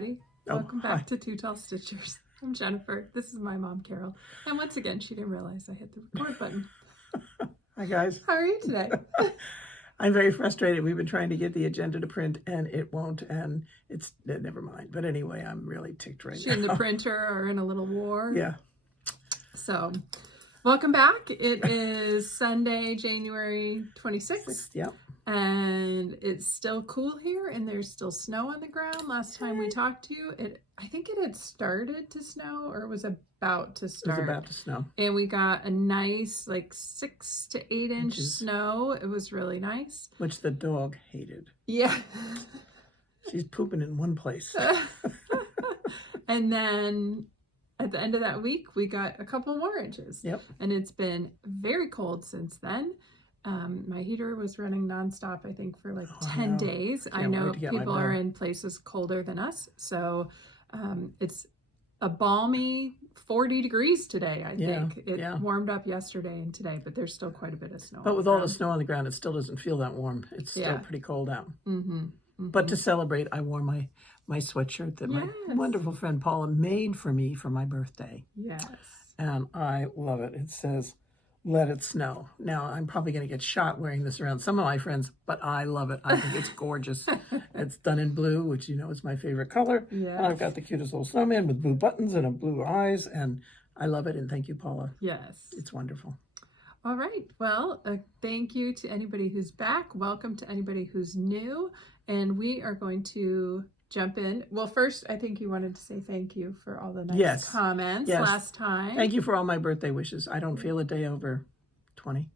everybody. Welcome back to Tall Stitchers. I'm Jennifer. This is my mom, Carol. And once again, she didn't realize I hit the record button. Hi, guys. How are you today? I'm very frustrated. We've been trying to get the agenda to print, and it won't, and it's, never mind. But anyway, I'm really ticked right now. She and the printer are in a little war. Yeah. So, welcome back. It is Sunday, January 26th. Yep. And it's still cool here, and there's still snow on the ground. Last time we talked to you, I think it had started to snow, or it was about to start. It was about to snow. And we got a nice, like 6 to 8 inch snow. It was really nice. Which the dog hated. Yeah. She's pooping in one place. And then at the end of that week, we got a couple more inches. Yep. And it's been very cold since then. My heater was running nonstop, I think, for like 10 days. I know people are in places colder than us. So it's a balmy 40 degrees today, I think. It warmed up yesterday and today, but there's still quite a bit of snow. But with all the snow on the ground, it still doesn't feel that warm. It's still pretty cold out. But to celebrate, I wore my sweatshirt that my wonderful friend Paula made for me for my birthday. Yes. And I love it. It says, "Let it snow." Now, I'm probably going to get shot wearing this around some of my friends, but I love it. I think it's gorgeous. It's done in blue, which you know is my favorite color. Yeah. And I've got the cutest little snowman with blue buttons and blue eyes, and I love it. And thank you, Paula. Yes. It's wonderful. All right. Well, thank you to anybody who's back. Welcome to anybody who's new. And we are going to jump in. Well, first, I think you wanted to say thank you for all the nice comments last time. Thank you for all my birthday wishes. I don't feel a day over 20.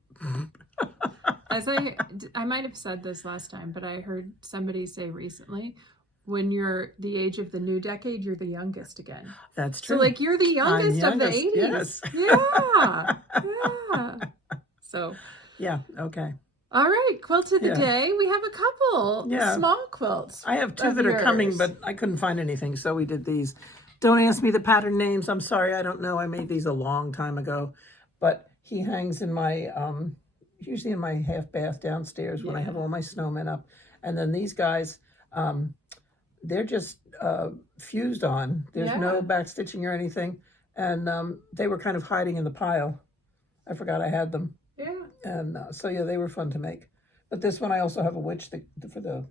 As I might have said this last time, but I heard somebody say recently, when you're the age of the new decade, you're the youngest again. That's true. So like you're the youngest of the 80s. Yes. Yeah. Yeah. So. Yeah. Okay. All right, quilt of the day. We have a couple small quilts. I have two that are coming, but I couldn't find anything, so we did these. Don't ask me the pattern names. I'm sorry, I don't know. I made these a long time ago, but he hangs in my, usually in my half bath downstairs when I have all my snowmen up. And then these guys, they're just fused on. There's no back stitching or anything. And they were kind of hiding in the pile. I forgot I had them. Yeah. And so, yeah, they were fun to make. But this one, I also have a witch for the,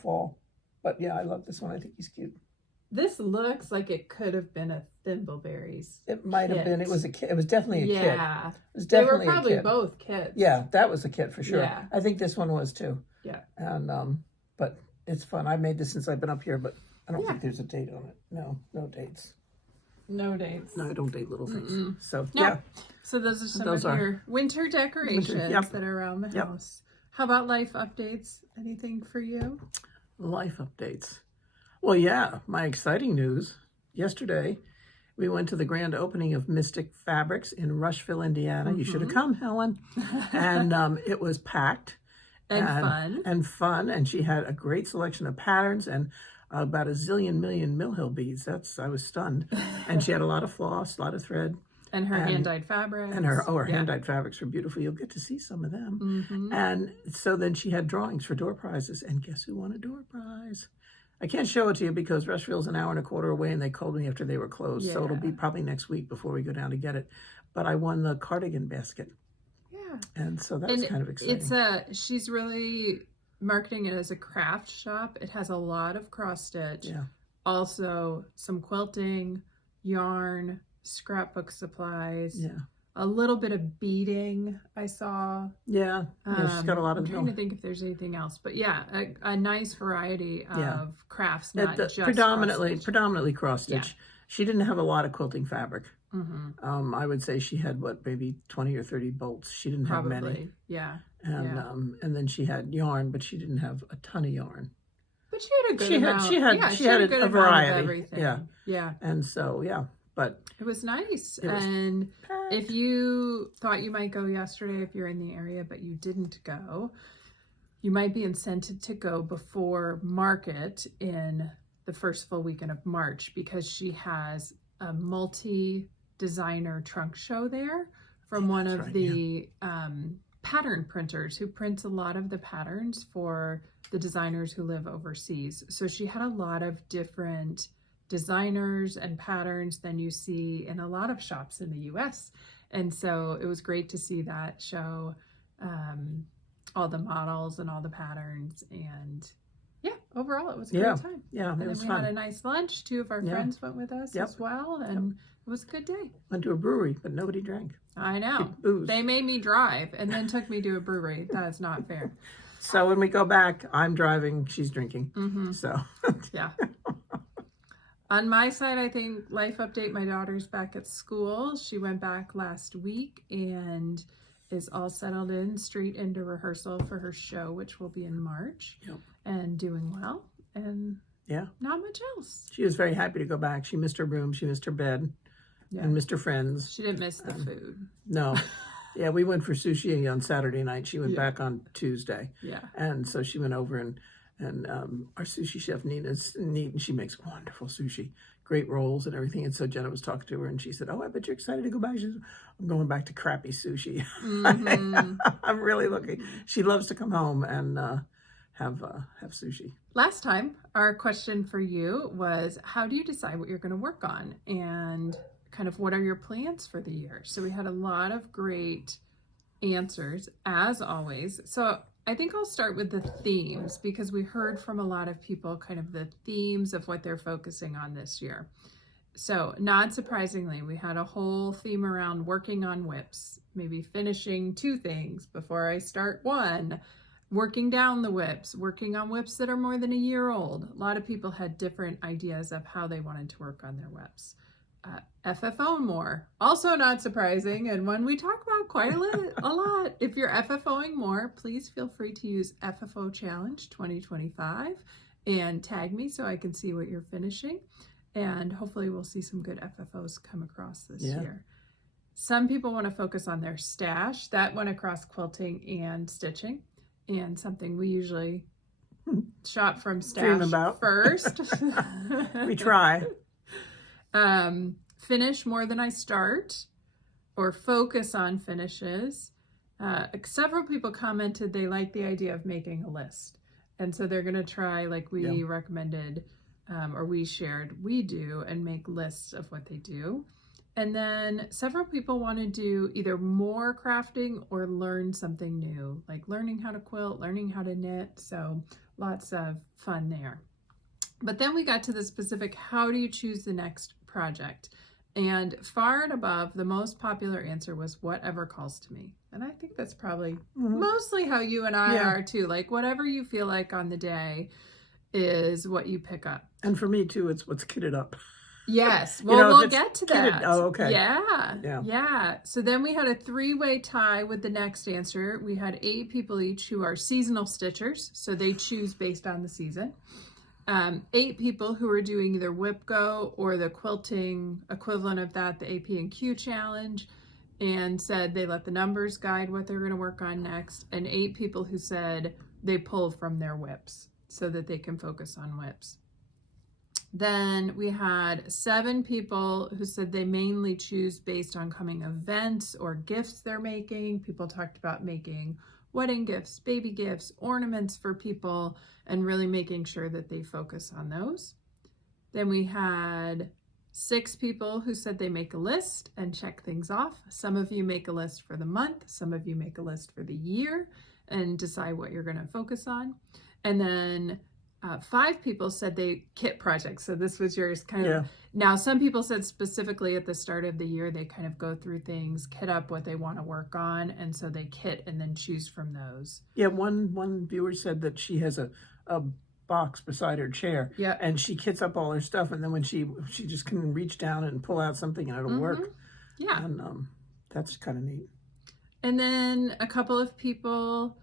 fall. But, yeah, I love this one. I think he's cute. This looks like it could have been a Thimbleberries. It might have been. It was a kit. It was definitely a kit. Yeah. It was definitely they were probably a kit. both kits. Yeah, that was a kit for sure. Yeah. I think this one was, too. Yeah. And, but it's fun. I made this since I've been up here, but I don't think there's a date on it. No dates. No dates. No, I don't date little things. So, So those are some of your winter decorations that are around the house. How about life updates? Anything for you? Life updates. Well, yeah, my exciting news. Yesterday, we went to the grand opening of Mystic Fabrics in Rushville, Indiana. You should have come, Helen. And it was packed. And fun. And she had a great selection of patterns and about a zillion million Mill Hill beads. I was stunned. And she had a lot of floss, a lot of thread. And her hand-dyed fabrics. And her hand-dyed fabrics were beautiful. You'll get to see some of them. And so then she had drawings for door prizes. And guess who won a door prize? I can't show it to you because Rushville's an hour and a quarter away and they called me after they were closed. Yeah. So it'll be probably next week before we go down to get it. But I won the cardigan basket. Yeah. And so that's kind of exciting. She's really marketing it as a craft shop. It has a lot of cross stitch. Yeah. Also some quilting, yarn, scrapbook supplies. Yeah. A little bit of beading I saw. Yeah. She's got a lot of I'm trying to think if there's anything else. But yeah, a nice variety of crafts, not just predominantly cross stitch. Yeah. She didn't have a lot of quilting fabric. I would say she had maybe 20 or 30 bolts. She didn't have many. Yeah. And then she had yarn, but she didn't have a ton of yarn. But she had a good amount. She had a variety. Of everything. Yeah. Yeah. And so but it was nice. And if you thought you might go yesterday, if you're in the area, but you didn't go, you might be incented to go before market in the first full weekend of March, because she has a multi-designer trunk show there from one of the pattern printers who prints a lot of the patterns for the designers who live overseas. So she had a lot of different designers and patterns than you see in a lot of shops in the US. And so it was great to see that show all the models and all the patterns. And yeah, overall it was a great time. Yeah, and it then was we fun. had a nice lunch. 2 of our friends went with us as well, and it was a good day. Went to a brewery, but nobody drank. I know. Booze. They made me drive and then took me to a brewery. That is not fair. So when we go back, I'm driving, she's drinking. So yeah. On my side, I think life update, my daughter's back at school. She went back last week and is all settled in, straight into rehearsal for her show, which will be in March, and doing well. And not much else. She was very happy to go back. She missed her room, she missed her bed, and missed her friends. She didn't miss the food. No. Yeah, we went for sushi on Saturday night. She went back on Tuesday. Yeah. And so she went over and our sushi chef Nina's neat, and she makes wonderful sushi, great rolls and everything. And so Jenna was talking to her, and she said, "Oh, I bet you're excited to go back." She said, "I'm going back to crappy sushi." I'm really looking. She loves to come home and have sushi. Last time, our question for you was, how do you decide what you're going to work on, and kind of what are your plans for the year? So we had a lot of great answers, as always. So I think I'll start with the themes, because we heard from a lot of people kind of the themes of what they're focusing on this year. So not surprisingly, we had a whole theme around working on whips, maybe finishing 2 things before I start 1, working down the whips, working on whips that are more than a year old. A lot of people had different ideas of how they wanted to work on their whips. FFO more, also not surprising, and one we talk about quite a lot. If you're FFOing more, please feel free to use FFO Challenge 2025 and tag me so I can see what you're finishing, and hopefully we'll see some good FFOs come across this year. Some people want to focus on their stash. That went across quilting and stitching, and something we usually shop from stash first. We try. Finish more than I start, or focus on finishes. Several people commented they like the idea of making a list, and so they're going to try, like we recommended, or we shared, we do, and make lists of what they do. And then several people want to do either more crafting or learn something new, like learning how to quilt, learning how to knit. So lots of fun there. But then we got to the specific, how do you choose the next project? And far and above, the most popular answer was whatever calls to me. And I think that's probably mostly how you and I are too. Like whatever you feel like on the day is what you pick up. And for me too, it's what's kitted up. Yes. Well, we'll get to that. Oh, okay. Yeah. So then we had a 3-way tie with the next answer. We had 8 people each who are seasonal stitchers. So they choose based on the season. 8 people who are doing either Whip Go or the quilting equivalent of that, the AP and Q challenge, and said they let the numbers guide what they're going to work on next. And 8 people who said they pull from their whips so that they can focus on whips. Then we had 7 people who said they mainly choose based on coming events or gifts they're making. People talked about making wedding gifts, baby gifts, ornaments for people, and really making sure that they focus on those. Then we had 6 people who said they make a list and check things off. Some of you make a list for the month, some of you make a list for the year and decide what you're going to focus on. And then 5 people said they kit projects. So this was yours kind of. Now, some people said specifically at the start of the year, they kind of go through things, kit up what they want to work on. And so they kit and then choose from those. Yeah. One viewer said that she has a box beside her chair. Yeah. And she kits up all her stuff. And then when she just can reach down and pull out something and it'll work. Yeah. And that's kind of neat. And then a couple of people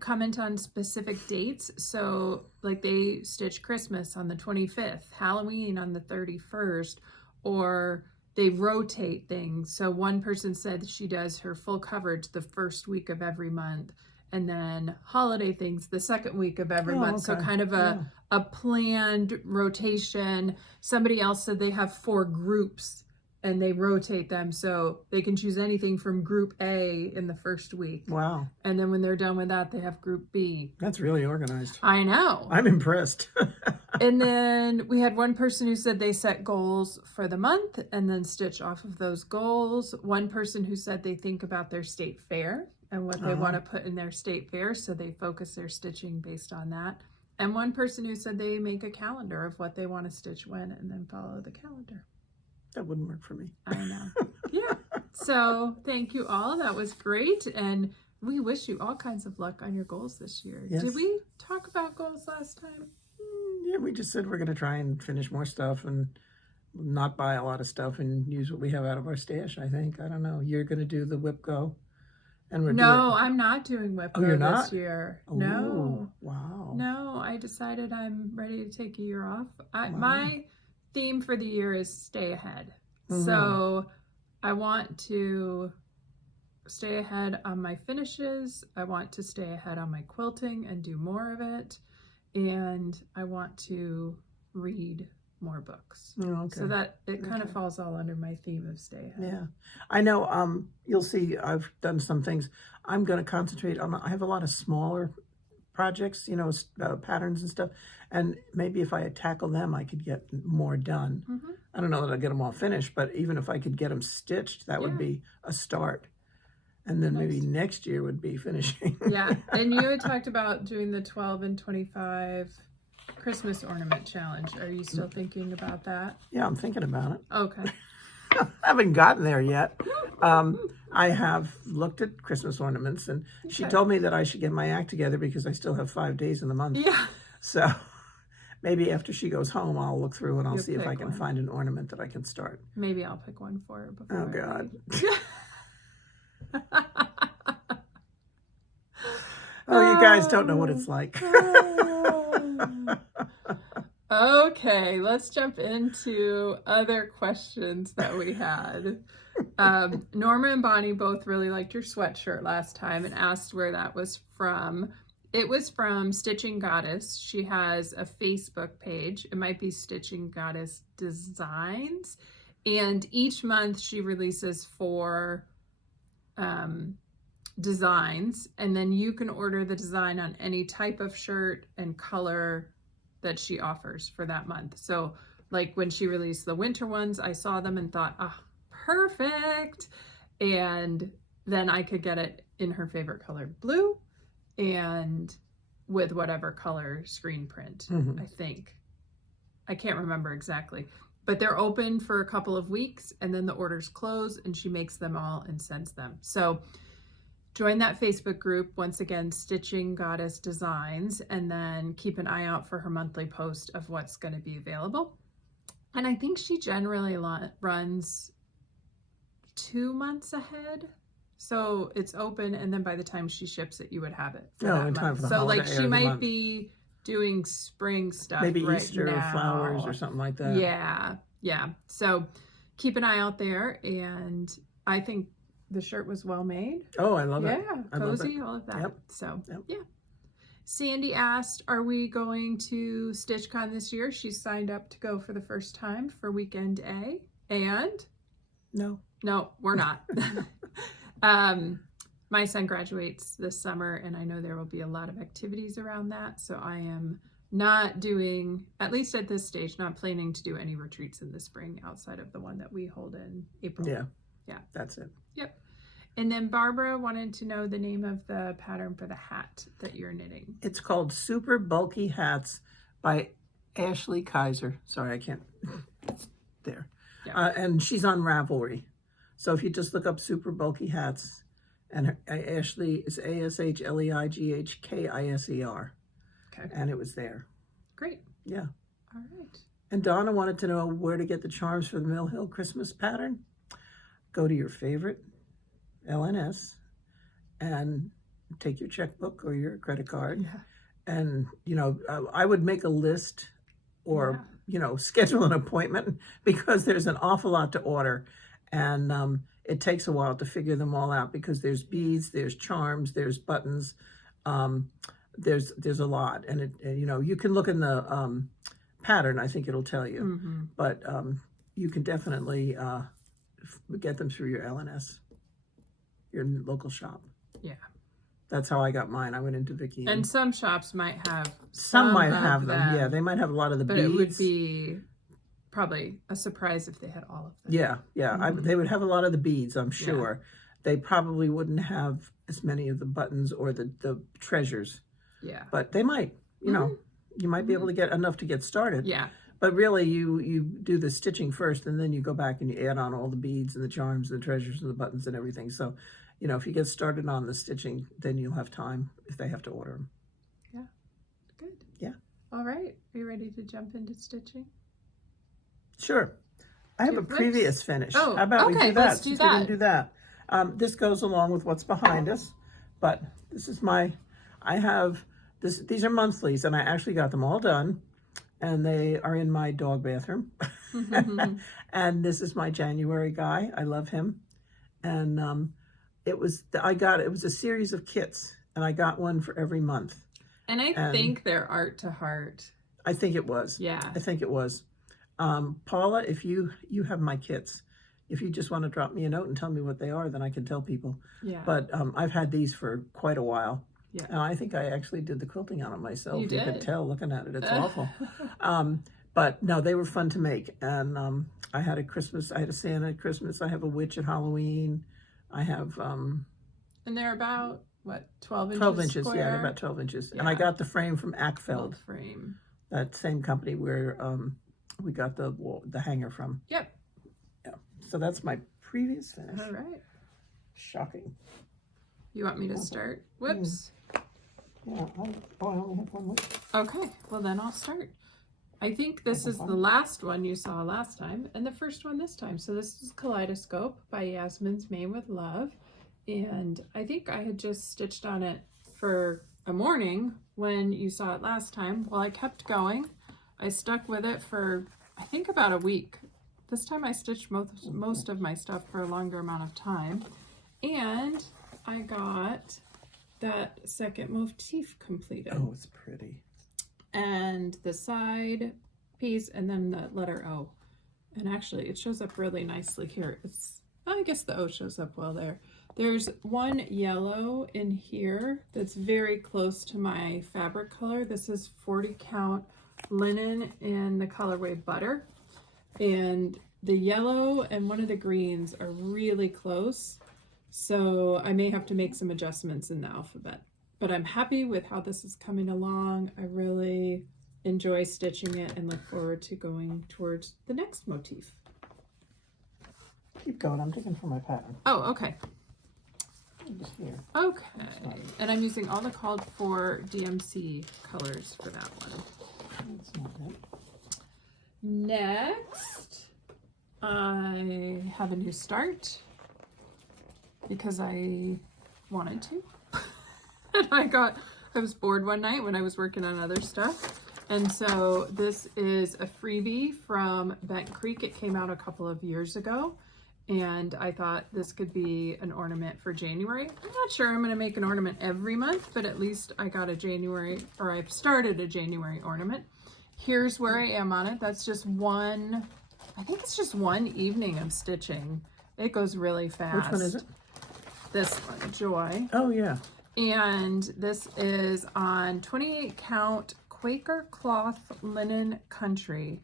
comment on specific dates. So like they stitch Christmas on the 25th, Halloween on the 31st, or they rotate things. So one person said she does her full coverage the first week of every month, and then holiday things the second week of every month. Okay. So kind of a planned rotation. Somebody else said they have 4 groups and they rotate them so they can choose anything from group A in the first week. Wow. And then when they're done with that, they have group B. That's really organized. I know. I'm impressed. And then we had one person who said they set goals for the month and then stitch off of those goals. One person who said they think about their state fair and what they want to put in their state fair, so they focus their stitching based on that. And one person who said they make a calendar of what they want to stitch when and then follow the calendar. That wouldn't work for me. I know. Yeah. So thank you all. That was great. And we wish you all kinds of luck on your goals this year. Yes. Did we talk about goals last time? Yeah, we just said we're going to try and finish more stuff and not buy a lot of stuff and use what we have out of our stash, I think. I don't know. You're going to do the whip go. And we're No, I'm not doing whip you're go not? this year. Oh, No. wow. No, I decided I'm ready to take a year off. Wow. My theme for the year is stay ahead. Mhm. So I want to stay ahead on my finishes. I want to stay ahead on my quilting and do more of it. And I want to read more books. Oh, okay. So that it kind of Okay. falls all under my theme of stay ahead. Yeah. I know, you'll see I've done some things. I'm going to concentrate on, I have a lot of smaller projects, you know, patterns and stuff. And maybe if I tackle them, I could get more done. Mm-hmm. I don't know that I'll get them all finished, but even if I could get them stitched, that would Yeah. be a start. And then maybe next year would be finishing. Yeah. And you had talked about doing the 12 and 25 Christmas ornament challenge. Are you still thinking about that? Yeah, I'm thinking about it. Okay. I haven't gotten there yet. I have looked at Christmas ornaments, and she Okay. told me that I should get my act together because I still have 5 days in the month. Yeah. So maybe after she goes home, I'll look through and I'll You'll see if I pick can one. find an ornament that I can start. Maybe I'll pick one for her before. Oh, God. Oh, you guys don't know what it's like. Okay, let's jump into other questions that we had. Norma and Bonnie both really liked your sweatshirt last time and asked where that was from. It was from Stitching Goddess. She has a Facebook page. It might be Stitching Goddess Designs. And each month she releases 4 designs, and then you can order the design on any type of shirt and color that she offers for that month. So like when she released the winter ones, I saw them and thought, ah, perfect. And then I could get it in her favorite color, blue, and with whatever color screen print, I think. I can't remember exactly. But they're open for a couple of weeks and then the orders close and she makes them all and sends them. So join that Facebook group, once again, Stitching Goddess Designs, and then keep an eye out for her monthly post of what's going to be available. And I think she generally runs 2 months ahead. So it's open, and then by the time she ships it, you would have it for that in time month. for the So holiday like or she the might month. be doing spring stuff Maybe right Easter or now. flowers or something like that. Yeah. So keep an eye out there, and I think the shirt was well made. Oh, I love it. Yeah, I love cozy, it. all of that. Yep. So Yep. yeah. Sandy asked, are we going to StitchCon this year? She's signed up to go for the first time for weekend A. And No. no, we're not. My son graduates this summer, and I know there will be a lot of activities around that. So I am not doing, at least at this stage, not planning to do any retreats in the spring outside of the one that we hold in April. Yeah. That's it. Yep. And then Barbara wanted to know the name of the pattern for the hat that you're knitting. It's called Super Bulky Hats by Ashley Kaiser. Sorry, I can't. There. Yeah. And she's on Ravelry. So if you just look up Super Bulky Hats, and Ashley is ASHLEIGHKISER. Okay. And it was there. Great. Yeah. All right. And Donna wanted to know where to get the charms for the Mill Hill Christmas pattern. Go to your favorite LNS and take your checkbook or your credit card. Yeah. And, you know, I would make a list or, you know, schedule an appointment because there's an awful lot to order. And it takes a while to figure them all out because there's beads, there's charms, there's buttons, there's a lot. And, you know, you can look in the pattern, I think it'll tell you. Mm-hmm. But you can definitely get them through your LNS, your local shop. Yeah. That's how I got mine. I went into Vicky. And some shops might have some might have them. Yeah, they might have a lot of the but beads. It would be probably a surprise if they had all of them. Yeah, yeah. They would have a lot of the beads, I'm sure. Yeah. They probably wouldn't have as many of the buttons or the treasures. Yeah. But they might, you know, you might be able to get enough to get started. Yeah. But really, you do the stitching first, and then you go back and you add on all the beads and the charms and the treasures and the buttons and everything. So, you know, if you get started on the stitching, then you'll have time if they have to order them. Yeah. Good. Yeah. All right. Are you ready to jump into stitching? Sure. I have a previous finish. Oh, how about we do that? Let's do that. We can do that. This goes along with what's behind us, but this is I have this. These are monthlies, and I actually got them all done, and they are in my dog bathroom. And this is my January guy. I love him, and it was a series of kits, and I got one for every month. And I think they're art to heart. I think it was. Yeah. I think it was. Paula, if you have my kits, if you just want to drop me a note and tell me what they are, then I can tell people. Yeah. But I've had these for quite a while. Yeah. And I think I actually did the quilting on them myself. You did? could tell looking at it. It's awful. But no, they were fun to make. And I had a Santa at Christmas. I have a witch at Halloween. I have... and they're about, what, 12 inches 12 inches, square? yeah, they're about 12 inches. Yeah. And I got the frame from Ackfeld. Frame. That same company where we got the hanger from. Yep. Yeah. So that's my previous finish. All right. Shocking. You want me to start? Whoops. Yeah. I only have one more. Okay. Well, then I'll start. I think this is the last one you saw last time and the first one this time. So this is Kaleidoscope by Yasmin's Made with Love. And I think I had just stitched on it for a morning when you saw it last time. Well, I kept going. I stuck with it for, I think, about a week. This time I stitched most of my stuff for a longer amount of time. And I got that second motif completed. Oh, it's pretty. And the side piece and then the letter O. And actually it shows up really nicely here. I guess the O shows up well there. There's one yellow in here that's very close to my fabric color. This is 40 count linen in the colorway Butter. And the yellow and one of the greens are really close. So I may have to make some adjustments in the alphabet. But I'm happy with how this is coming along. I really enjoy stitching it and look forward to going towards the next motif. Keep going. I'm looking for my pattern. Oh, okay. Just here. Okay. And I'm using all the called for DMC colors for that one. That's not it. Next, I have a new start because I wanted to. And I was bored one night when I was working on other stuff. And so this is a freebie from Bent Creek. It came out a couple of years ago. And I thought this could be an ornament for January. I'm not sure I'm going to make an ornament every month, but at least I got a January, or I've started a January ornament. Here's where I am on it. That's just one, I think it's just one evening of stitching. It goes really fast. Which one is it? This one, Joy. Oh, yeah. And this is on 28 count Quaker cloth linen country.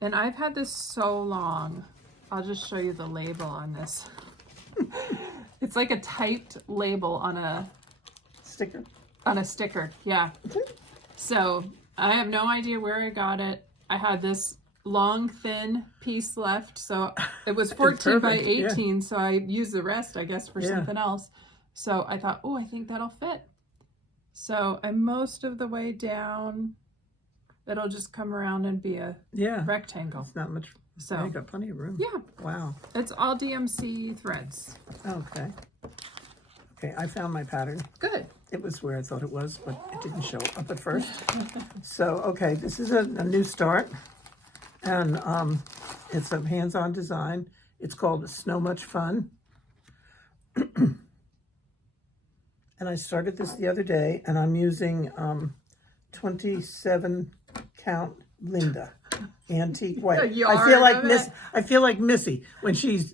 And I've had this so long. I'll just show you the label on this. It's like a typed label on a sticker. On a sticker, yeah. So I have no idea where I got it. I had this long, thin piece left. So it was 14 by 18. Yeah. So I used the rest, I guess, for something else. So I thought, oh, I think that'll fit. So I'm most of the way down. It'll just come around and be a rectangle. It's not much. So you got plenty of room. Yeah. Wow. It's all DMC threads. Okay. Okay, I found my pattern. Good. It was where I thought it was, but it didn't show up at first. So, okay, this is a new start. And it's a hands-on design. It's called So Much Fun. And I started this the other day, and I'm using 27 count Linda. antique white. A I feel like yard of I feel like Missy when she's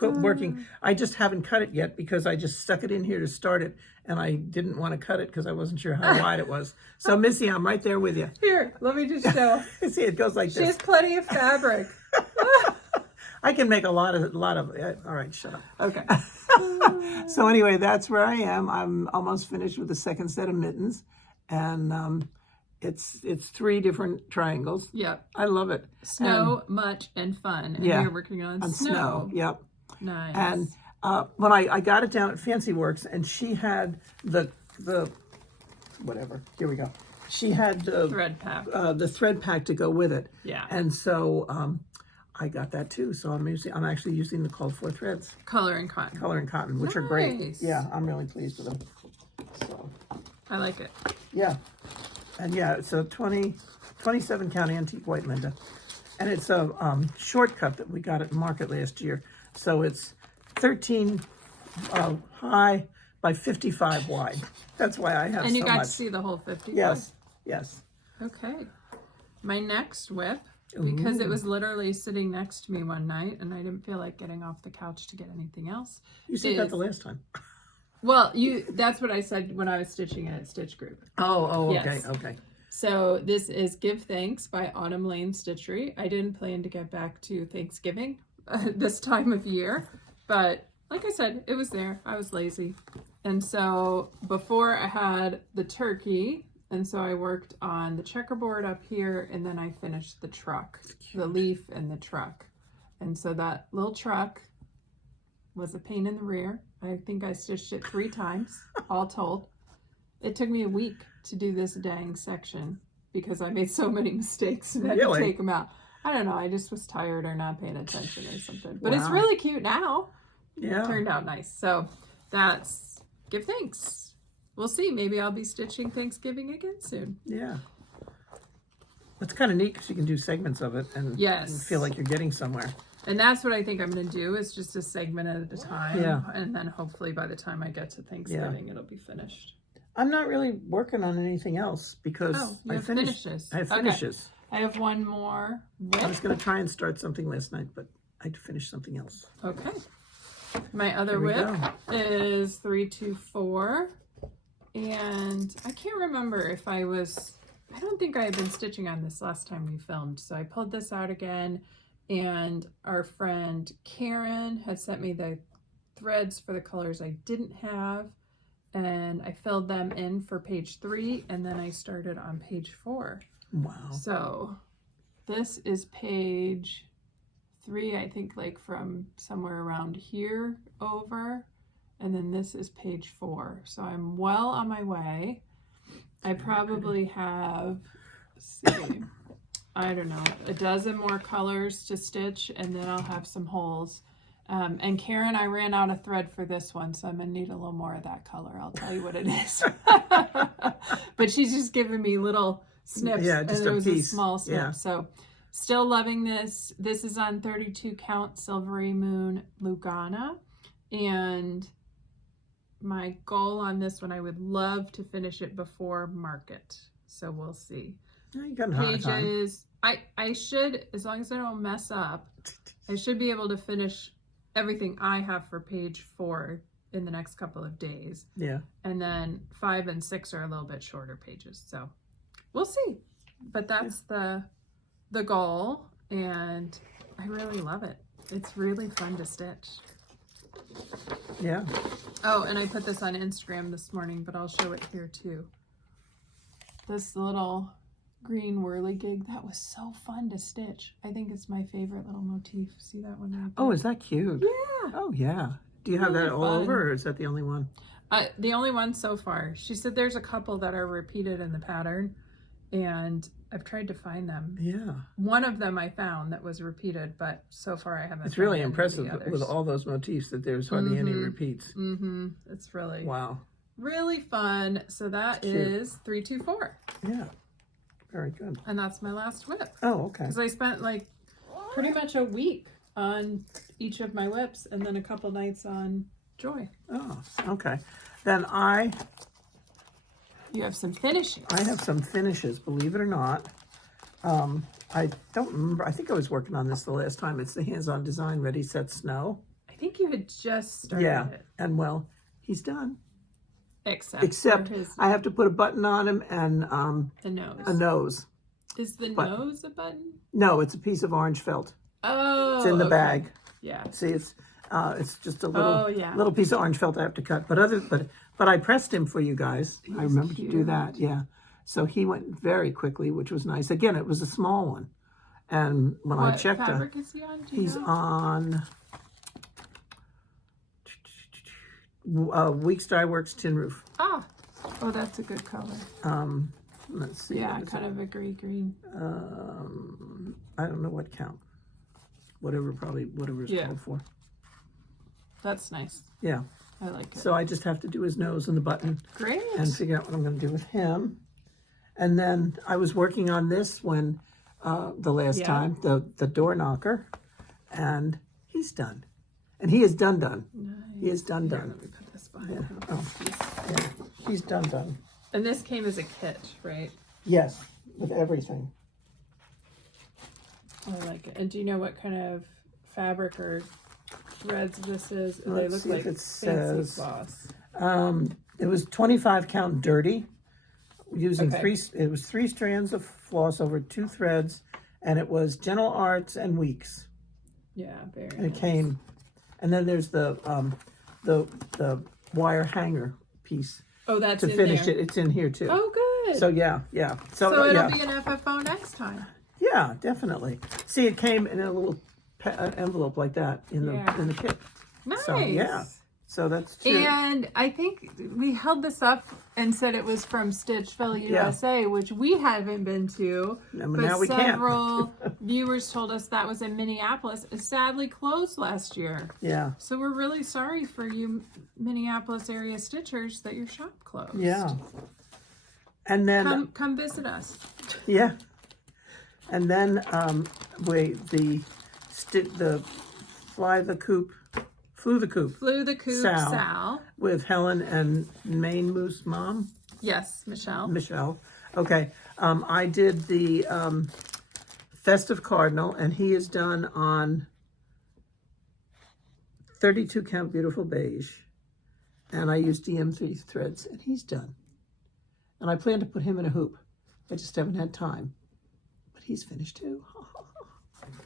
working. I just haven't cut it yet because I just stuck it in here to start it, and I didn't want to cut it because I wasn't sure how wide it was. So Missy, I'm right there with you. Here, let me just show. See, it goes like She this. has plenty of fabric. I can make a lot of. All right, shut up. Okay. So anyway, that's where I am. I'm almost finished with the second set of mittens, and it's 3 different triangles. Yep. I love it. Snow, much, and fun. And Yeah. we're working on Snow. Yep. Nice. And when I got it down at Fancy Works, and she had the whatever. Here we go. She had the thread pack to go with it. Yeah. And so I got that too. So I'm actually using the called for threads. Color and cotton. Which are great. Nice. Yeah, I'm really pleased with them. So I like it. yeah. And yeah, it's a 27 count antique white, Linda. And it's a shortcut that we got at market last year. So it's 13 high by 55 wide. That's why I have And you so got much. to see the whole 50. Yes, yes. Okay. My next whip, because it was literally sitting next to me one night and I didn't feel like getting off the couch to get anything else. You said that the last time. Well, that's what I said when I was stitching it at Stitch Group. Oh, okay, Yes. okay. So this is Give Thanks by Autumn Lane Stitchery. I didn't plan to get back to Thanksgiving this time of year, but like I said, it was there. I was lazy. And so before I had the turkey, and so I worked on the checkerboard up here, and then I finished the truck, the leaf and the truck. And so that little truck was a pain in the rear. I think I stitched it 3 times, all told. It took me a week to do this dang section because I made so many mistakes and had to take them out. I don't know. I just was tired or not paying attention or something. But it's really cute now. Yeah. It turned out nice. So that's Give Thanks. We'll see. Maybe I'll be stitching Thanksgiving again soon. Yeah. It's kind of neat because you can do segments of it and feel like you're getting somewhere. And that's what I think I'm going to do is just a segment at a time. Yeah. And then hopefully by the time I get to Thanksgiving, it'll be finished. I'm not really working on anything else because I have finishes. I have one more whip. I was going to try and start something last night, but I had to finish something else. Okay. My other whip is 324. And I can't remember if I don't think I had been stitching on this last time we filmed. So I pulled this out again. And our friend Karen had sent me the threads for the colors I didn't have. And I filled them in for page 3, and then I started on page 4. Wow. So this is page 3, I think, like from somewhere around here over. And then this is page 4. So I'm well on my way. I probably have, let's see, I don't know, a dozen more colors to stitch, and then I'll have some holes. And Karen, I ran out of thread for this one, so I'm going to need a little more of that color. I'll tell you what it is. But she's just giving me little snips, just and there was a piece. small snip. Yeah. So still loving this. This is on 32 count Silvery Moon Lugana. And my goal on this one, I would love to finish it before market. So we'll see. You got pages. I should, as long as I don't mess up, I should be able to finish everything I have for page 4 in the next couple of days. Yeah. And then 5 and 6 are a little bit shorter pages. So we'll see. But that's the goal, and I really love it. It's really fun to stitch. Yeah. Oh, and I put this on Instagram this morning, but I'll show it here too. This little green whirligig, that was so fun to stitch. I think it's my favorite little motif. See that one right there? Oh, is that cute? Yeah. Oh, yeah. Do you have that all over, or is that the only one? The only one so far. She said there's a couple that are repeated in the pattern, and I've tried to find them. Yeah. One of them I found that was repeated, but so far I haven't. It's really impressive with all those motifs that there's hardly any repeats. Mm-hmm. It's really really fun. So that is 324. Yeah. Very good. And that's my last whip. Oh, okay. Because I spent like pretty much a week on each of my whips and then a couple nights on Joy. Oh, okay. Then You have some finishing. I have some finishes, believe it or not. I don't remember. I think I was working on this the last time. It's the hands-on design Ready, Set, Snow. I think you had just started it. And well, he's done. Except for his, I have to put a button on him and the nose. a nose. Is the nose a button? No, it's a piece of orange felt. Oh, it's in the bag. Yeah. See, it's just a little little piece of orange felt I have to cut. But I pressed him for you guys. I remember to do that. Yeah. So he went very quickly, which was nice. Again, it was a small one. And when I checked, what fabric is he on? He's on Weeks Dye Works Tin Roof. Oh, that's a good color. Let's see. Yeah, kind of a gray green. I don't know what count. Whatever it's called for. That's nice. Yeah. I like it. So I just have to do his nose and the button. Great. And figure out what I'm going to do with him. And then I was working on this when the last time, the door knocker, and he's done. And he is done. Nice. He is done. Let me put this behind him. Yeah. He's done. And this came as a kit, right? Yes, with everything. I like it. And do you know what kind of fabric or threads this is? Let's they look see like if it fancy says. floss. It was 25 count dirty, using three strands of floss over 2 threads, and it was Gentle Arts and Weeks. Yeah, very And it nice. came, and then there's the wire hanger piece. Oh, that's to in finish there. it. It's in here too. Oh, good. So yeah. So it'll be an FFO next time. Yeah, definitely. See, it came in a little envelope like that in the kit. Nice. So yeah. So that's true. And I think we held this up and said it was from Stitchville, USA, which we haven't been to. But now we several viewers told us that was in Minneapolis. It sadly closed last year. Yeah. So we're really sorry for you Minneapolis area stitchers that your shop closed. Yeah. And then come visit us. Yeah. And then Flew the Coop Sal. with Helen and Maine Moose Mom. Yes, Michele. Michele. Okay. I did the Festive Cardinal, and he is done on 32 count Beautiful Beige. And I used DM3 threads, and he's done. And I plan to put him in a hoop. I just haven't had time. But he's finished too.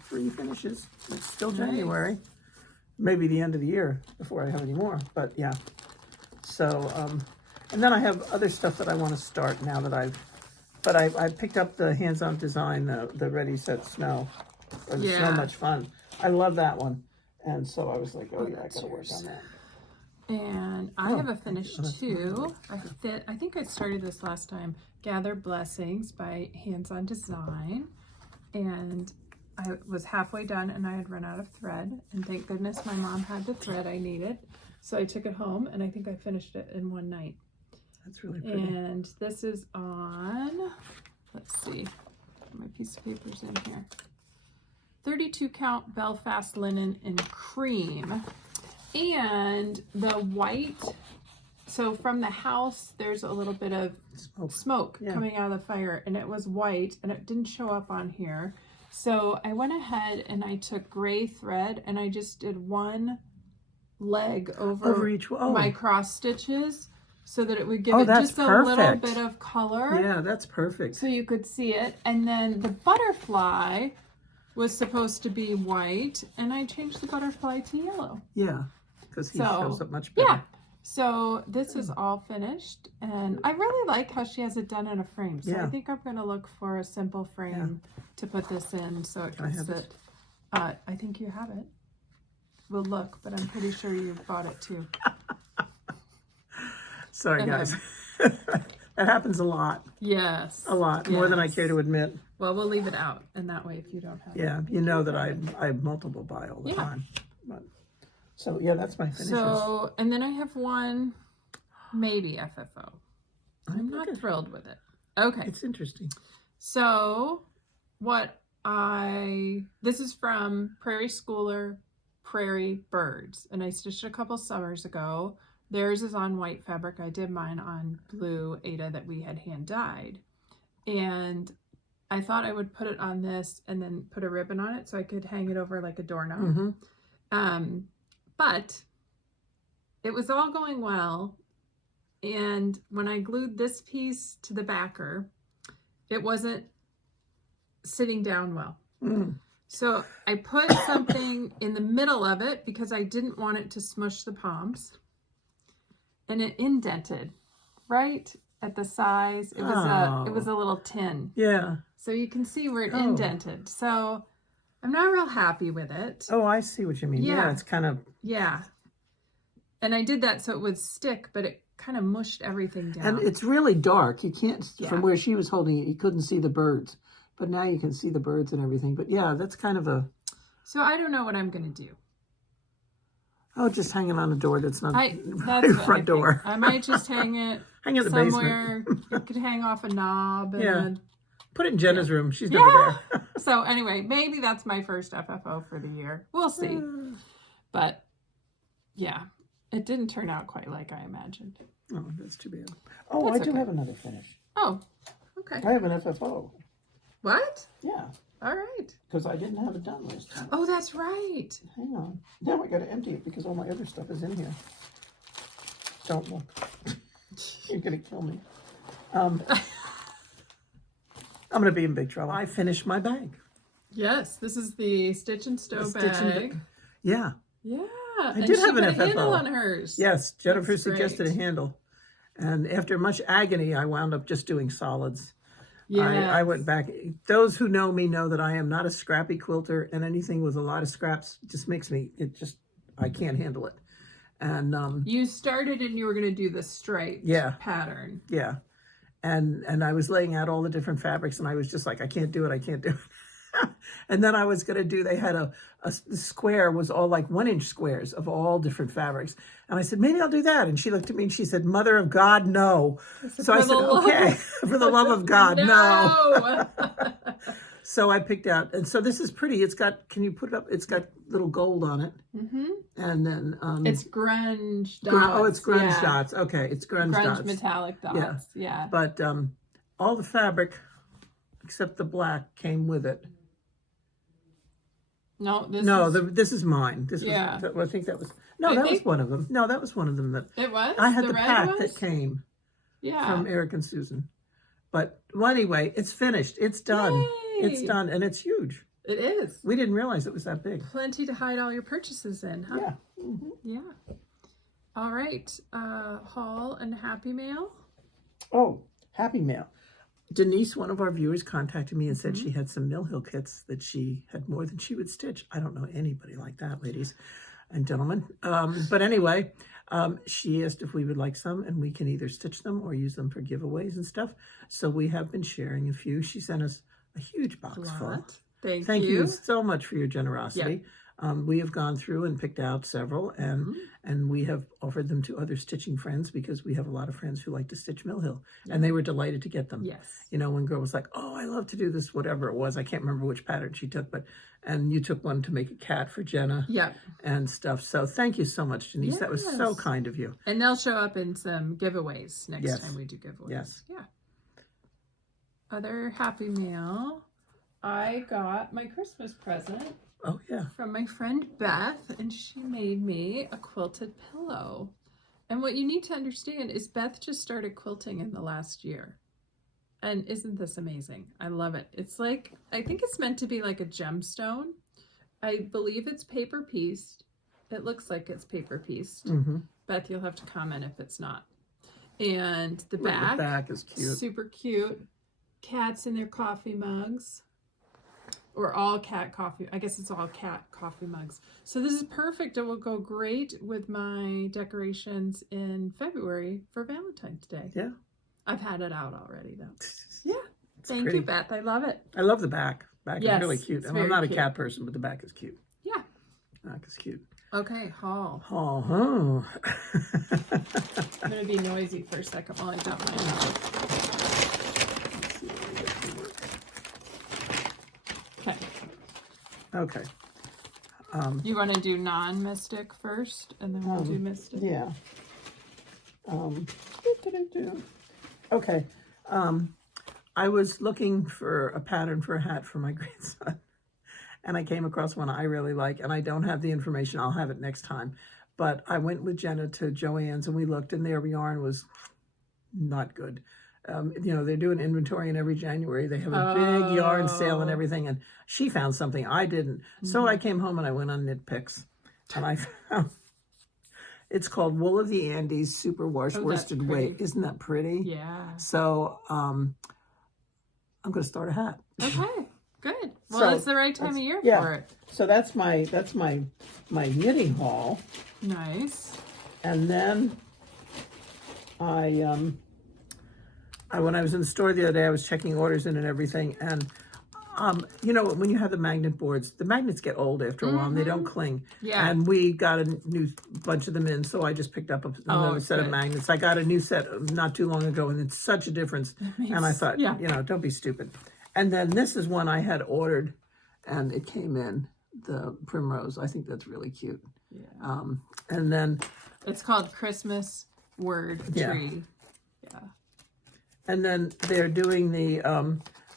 3 finishes. It's still January. Maybe the end of the year before I have any more, but yeah. So, and then I have other stuff that I want to start now that I picked up the hands-on design, the Ready, Set, Snow. It was so much fun. I love that one. And so I was like, I gotta work on that. And I have a finish too. I think I started this last time. Gather Blessings by Hands-on Design. And I was halfway done and I had run out of thread, and thank goodness my mom had the thread I needed. So I took it home and I think I finished it in one night. That's really pretty. And this is on, let's see, my piece of paper's in here. 32 count Belfast linen in cream. And the white, so from the house, there's a little bit of smoke coming out of the fire, and it was white and it didn't show up on here. So I went ahead and I took gray thread and I just did one leg over each my cross stitches so that it would give it just a little bit of color. Yeah, that's perfect. So you could see it. And then the butterfly was supposed to be white, and I changed the butterfly to yellow. Yeah, because he shows up much better. Yeah. So this is all finished, and I really like how she has it done in a frame. So I think I'm going to look for a simple frame to put this in so it can sit. I think you have it. We'll look, but I'm pretty sure you bought it too. Sorry, guys. That happens a lot. Yes. A lot. More than I care to admit. Well, we'll leave it out, and that way if you don't have it. Yeah, you know that I multiple buy all the time. But, so, yeah, that's my finishes. So, and then I have one, maybe FFO. I'm not thrilled with it. Okay. It's interesting. So, this is from Prairie Schooler Prairie Birds, and I stitched a couple summers ago. Theirs is on white fabric. I did mine on blue Aida that we had hand dyed. And I thought I would put it on this and then put a ribbon on it so I could hang it over like a doorknob. Mm-hmm. But it was all going well. And when I glued this piece to the backer, it wasn't sitting down well. So I put something in the middle of it because I didn't want it to smush the palms. And it indented right at the size. It was a little tin. Yeah. So you can see where it indented. So I'm not real happy with it. Oh, I see what you mean. Yeah, it's kind of... Yeah. And I did that so it would stick, but it kind of mushed everything down. And it's really dark. You can't, from where she was holding it, you couldn't see the birds. But now you can see the birds and everything. But yeah, that's kind of a... So I don't know what I'm going to do. Oh, just hang it on a door that's not that's the front door. I might just hang it hang it in the somewhere. It could hang off a knob. And put it in Jenna's room. She's never there. So anyway, maybe that's my first FFO for the year. We'll see. But yeah, it didn't turn out quite like I imagined. Oh, that's too bad. Oh, I do have another finish. Oh, okay. I have an FFO. What? Yeah. All right. Because I didn't have it done last time. Oh, that's right. Hang on. Now I got to empty it because all my other stuff is in here. Don't look. You're going to kill me. I'm going to be in big trouble. I finished my bag. Yes, this is the Stitch and Stow bag. Yeah. Yeah. I did have an FFO. Handle on hers. Yes, Jennifer suggested a handle. And after much agony, I wound up just doing solids. Yeah, I went back. Those who know me know that I am not a scrappy quilter, and anything with a lot of scraps just makes me, I can't handle it. And you started and you were going to do the striped pattern. Yeah. And I was laying out all the different fabrics, and I was just like, I can't do it. And then I was going to do, they had the square was all like 1-inch squares of all different fabrics. And I said, maybe I'll do that. And she looked at me and she said, Mother of God, no. So I said, okay, for the love of God, no. So I picked out, and so this is pretty. It's got, can you put it up? It's got little gold on it. And then. It's grunge dots. It's grunge dots. Okay, it's grunge dots. Grunge metallic dots, yeah. But all the fabric, except the black, came with it. No, this is mine. This was, I think that was, that was one of them. No, that was one of them. It was? I had the pack that came from Eric and Susan. But anyway, it's finished. It's done. Yay. It's done, and it's huge. It is. We didn't realize it was that big. Plenty to hide all your purchases in, huh? Yeah. Yeah. All right. Haul and Happy Mail. Oh, Happy Mail. Denise, one of our viewers, contacted me and said she had some Mill Hill kits that she had more than she would stitch. I don't know anybody like that, ladies and gentlemen. But anyway, she asked if we would like some, and we can either stitch them or use them for giveaways and stuff. So we have been sharing a few. She sent us a huge box full. Thank you so much for your generosity. We have gone through and picked out several, and we have offered them to other stitching friends because we have a lot of friends who like to stitch Mill Hill, and they were delighted to get them. Yes. You know, one girl was like, oh, I love to do this, whatever it was. I can't remember which pattern she took, and you took one to make a cat for Jenna. And stuff. So thank you so much, Denise. Yes. That was so kind of you. And they'll show up in some giveaways next time we do giveaways. Yes. Yeah. Other Happy Mail. I got my Christmas present. Oh, yeah. From my friend Beth, and she made me a quilted pillow. And what you need to understand is Beth just started quilting in the last year. And isn't this amazing? I love it. It's like, I think it's meant to be like a gemstone. I believe it's paper pieced. It looks like it's paper pieced. Beth, you'll have to comment if it's not. And the back is cute. Super cute. Cats in their coffee mugs. Or all cat coffee. I guess it's all cat coffee mugs. So this is perfect. It will go great with my decorations in February for Valentine's Day. Yeah. I've had it out already, though. Yeah. Thank you, Beth. I love it. I love the back. Back is really cute. I'm not a cat person, but the back is cute. Yeah. Back is cute. Okay, haul. Haul. I'm going to be noisy for a second while I got mine out. Okay. You want to do non-mystic first, and then we'll do mystic? Yeah. Okay. I was looking for a pattern for a hat for my grandson, and I came across one I really like, and I don't have the information. I'll have it next time. But I went with Jenna to Joann's, and we looked, and their yarn was not good. You know, they do an inventory in every January. They have a big yarn sale and everything, and she found something I didn't. So I came home and I went on Knit Picks, and I found it's called Wool of the Andes Superwash Worsted Weight. Isn't that pretty? Yeah. So I'm going to start a hat. Okay, good. Well, it's the right time of year for it. So that's my knitting haul. Nice. And then I when I was in the store the other day, I was checking orders in and everything, and you know, when you have the magnet boards, the magnets get old after a while and they don't cling. Yeah. And we got a new bunch of them in, so I just picked up another set of magnets. I got a new set not too long ago, and it's such a difference. And I thought, you know, don't be stupid. And then this is one I had ordered, and it came in, the primrose. I think that's really cute. Yeah. And then it's called Christmas Word Tree. Yeah. And then they're doing the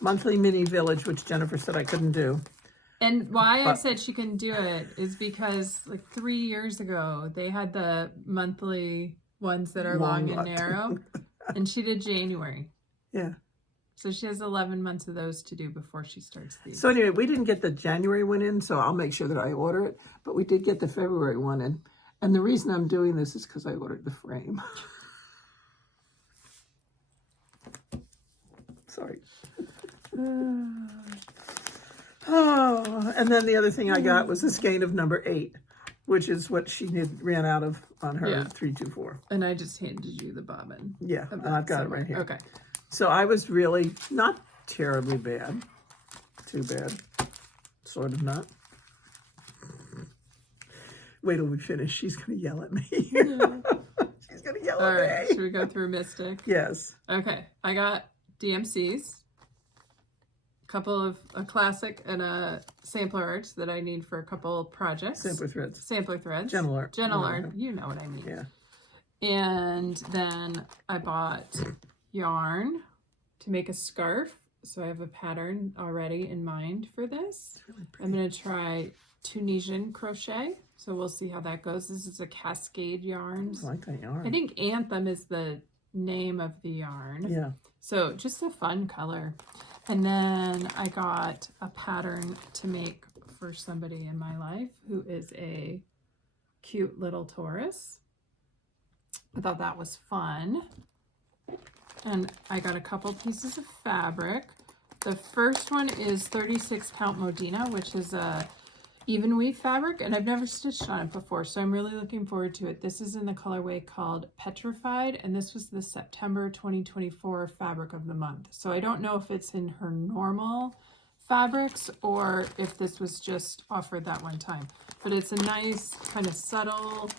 monthly mini village, which Jennifer said I couldn't do. And why I said she couldn't do it is because like 3 years ago, they had the monthly ones that are long and narrow, and she did January. Yeah. So she has 11 months of those to do before she starts these. So anyway, we didn't get the January one in, so I'll make sure that I order it. But we did get the February one in. And the reason I'm doing this is because I ordered the frame. Sorry. Oh, and then the other thing I got was the skein of number 8, which is what she ran out of on her 324. And I just handed you the bobbin. Yeah, and I've got it right here. Okay. So I was really not terribly bad. Too bad. Sort of not. Wait till we finish. She's going to yell at me. She's going to yell at me. Should we go through Mystic? Yes. Okay. I got DMCs. A couple of a classic and a sampler art that I need for a couple projects. Sampler threads. Sampler threads. Gentle art. Gentle art. You know what I mean. Yeah. And then I bought yarn to make a scarf. So I have a pattern already in mind for this. Really I'm going to try Tunisian crochet. So we'll see how that goes. This is a Cascade yarns. I like that yarn. I think Anthem is the name of the yarn. Yeah. So just a fun color. And then I got a pattern to make for somebody in my life who is a cute little Taurus. I thought that was fun. And I got a couple pieces of fabric. The first one is 36 count Modena, which is a even weave fabric, and I've never stitched on it before, so I'm really looking forward to it. This is in the colorway called Petrified, and this was the September 2024 fabric of the month. So I don't know if it's in her normal fabrics or if this was just offered that one time. But it's a nice kind of subtle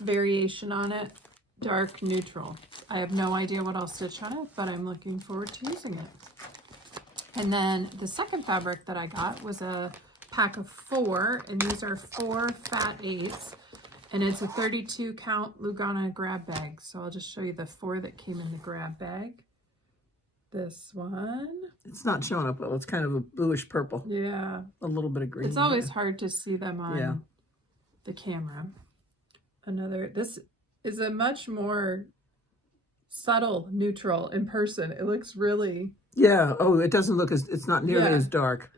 variation on it, dark neutral. I have no idea what I'll stitch on it, but I'm looking forward to using it. And then the second fabric that I got was a pack of 4, and these are 4 fat 8s, and it's a 32 count Lugana grab bag. So I'll just show you the 4 that came in the grab bag. This one, it's not showing up well. It's kind of a bluish purple. Yeah, a little bit of green. It's always hard to see them on the camera. Another, this is a much more subtle neutral in person. It looks really it doesn't look as, it's not nearly as dark.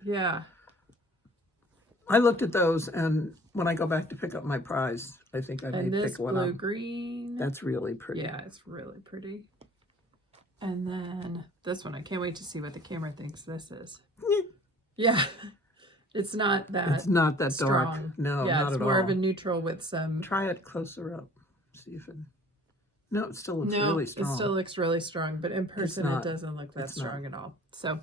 I looked at those, and when I go back to pick up my prize, I think I may pick one up. And this blue-green. That's really pretty. Yeah, it's really pretty. And then this one, I can't wait to see what the camera thinks this is. Yeah, it's not that It's not that strong. dark. No, yeah, not it's at more all. of a neutral with some... Try it closer up. See if it... No, it still looks really strong. It still looks really strong, but in person it doesn't look that strong at all. So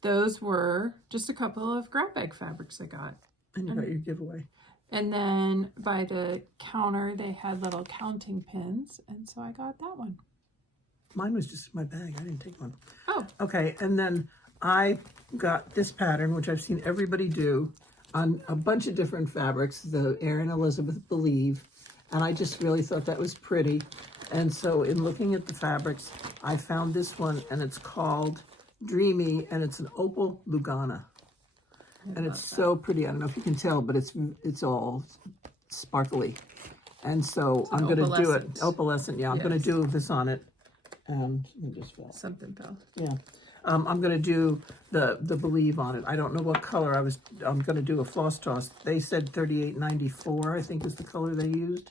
those were just a couple of grab bag fabrics I got. And you got your giveaway. And then by the counter, they had little counting pins. And so I got that one. Mine was just in my bag. I didn't take one. Oh. Okay, and then I got this pattern, which I've seen everybody do on a bunch of different fabrics, the Erin Elizabeth Believe. And I just really thought that was pretty. And so in looking at the fabrics, I found this one, and it's called dreamy, and it's an opal Lugana. And it's so pretty. I don't know if you can tell, but it's all sparkly. And so I'm going to do it. Opalescent, yeah. I'm going to do this on it. It just fell. Something fell. Yeah. I'm going to do the Believe on it. I don't know what color I'm going to do a floss toss. They said 3894, I think is the color they used.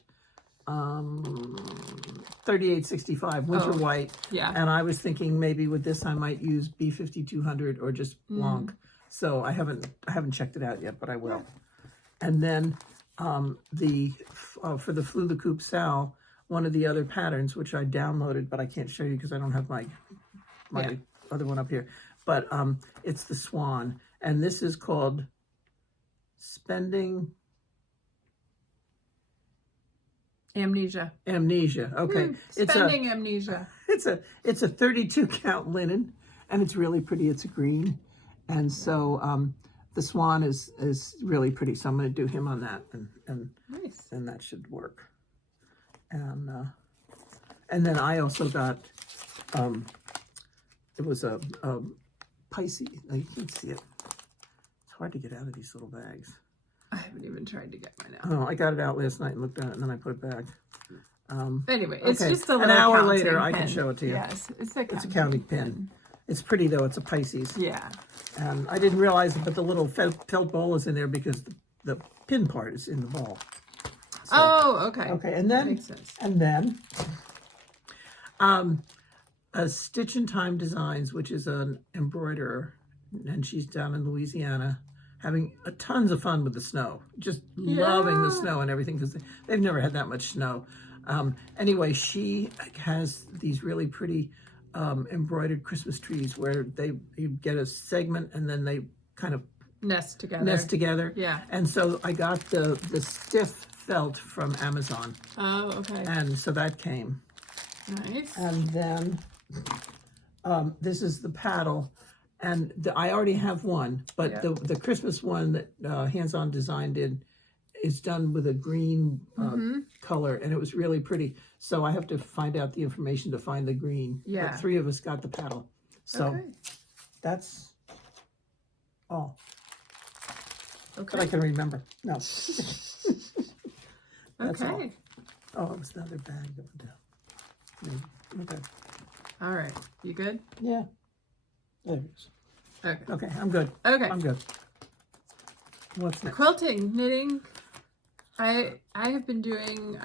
3865, winter white. Yeah. And I was thinking maybe with this I might use B5200 or just Blanc. So I haven't checked it out yet, but I will. And then for the Flou de Coupe Sal, one of the other patterns which I downloaded, but I can't show you because I don't have my other one up here. But it's the Swan, and this is called Spending Amnesia. Okay. Spending amnesia. It's a 32 count linen, and it's really pretty. It's a green, and so the Swan is really pretty. So I'm going to do him on that, and Nice. And that should work. And then I also got it was a Pisces. You can't see it. It's hard to get out of these little bags. I haven't even tried to get mine out. Oh, I got it out last night and looked at it, and then I put it back. Anyway, it's Okay. just a An little hour counting later, I can pin. show it to you. Yes, it's a counting pin. It's pretty though. It's a Pisces. Yeah. And I didn't realize it, but the little felt ball is in there because the pin part is in the ball. So, okay. Okay, and That then makes sense. Stitch in Time Designs, which is an embroiderer, and she's down in Louisiana, having tons of fun with the snow, just loving the snow and everything because they've never had that much snow. Anyway, she has these really pretty embroidered Christmas trees where you get a segment and then they kind of Nest together. Yeah. And so I got the stiff felt from Amazon. Oh, okay. And so that came. Nice. And then this is the paddle. And I already have one, but the Christmas one that Hands On Design did is done with a green color, and it was really pretty. So I have to find out the information to find the green. Yeah. But 3 of us got the paddle. So that's all that I can remember. No. That's Okay. all. Oh, it was the other bag that went down. Maybe. Okay. All right. You good? Yeah. There it is. Okay. Okay, I'm good. Okay. I'm good. What's next? Quilting, knitting. I've been doing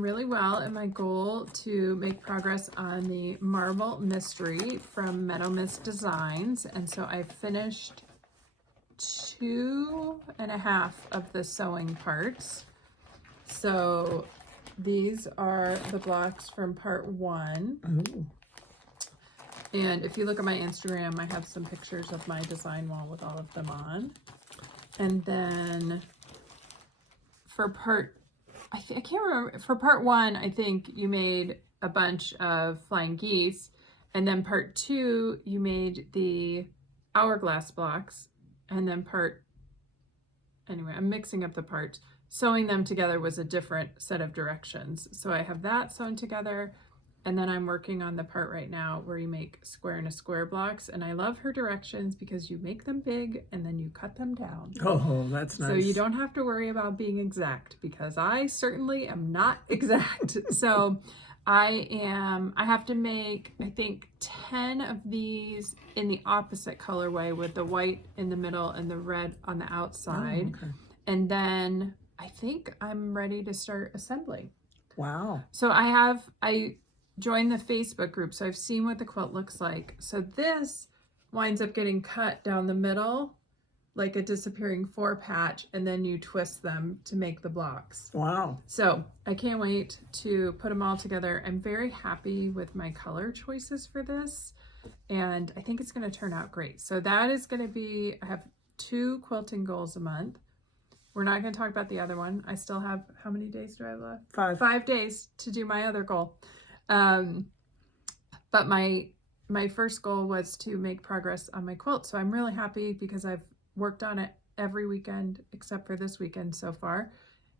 really well in my goal to make progress on the Marble Mystery from Meadow Mist Designs, and so I finished 2.5 of the sewing parts. So these are the blocks from part 1. Ooh. And if you look at my Instagram, I have some pictures of my design wall with all of them on. And then for part, I can't remember, for part 1, I think you made a bunch of flying geese. And then part 2, you made the hourglass blocks. And then anyway, I'm mixing up the parts. Sewing them together was a different set of directions. So I have that sewn together. And then I'm working on the part right now where you make square and a square blocks. And I love her directions because you make them big and then you cut them down. Oh, that's nice. So you don't have to worry about being exact because I certainly am not exact. So I have to make, I think, 10 of these in the opposite colorway with the white in the middle and the red on the outside. Oh, okay. And then I think I'm ready to start assembling. Wow. So I joined the Facebook group, so I've seen what the quilt looks like. So this winds up getting cut down the middle like a disappearing 4 patch, and then you twist them to make the blocks. Wow. So I can't wait to put them all together. I'm very happy with my color choices for this, and I think it's going to turn out great. So that is going to be, I have 2 quilting goals a month. We're not going to talk about the other one. I still have, how many days do I have left? 5. 5 days to do my other goal. But my first goal was to make progress on my quilt. So I'm really happy because I've worked on it every weekend except for this weekend so far.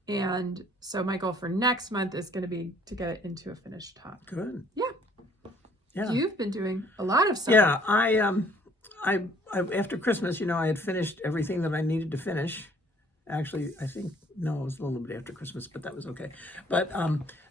And so my goal for next month is going to be to get it into a finished top. Good. Yeah. Yeah. You've been doing a lot of stuff. Yeah, I after Christmas, you know, I had finished everything that I needed to finish. Actually, I think, no, it was a little bit after Christmas, but that was okay. But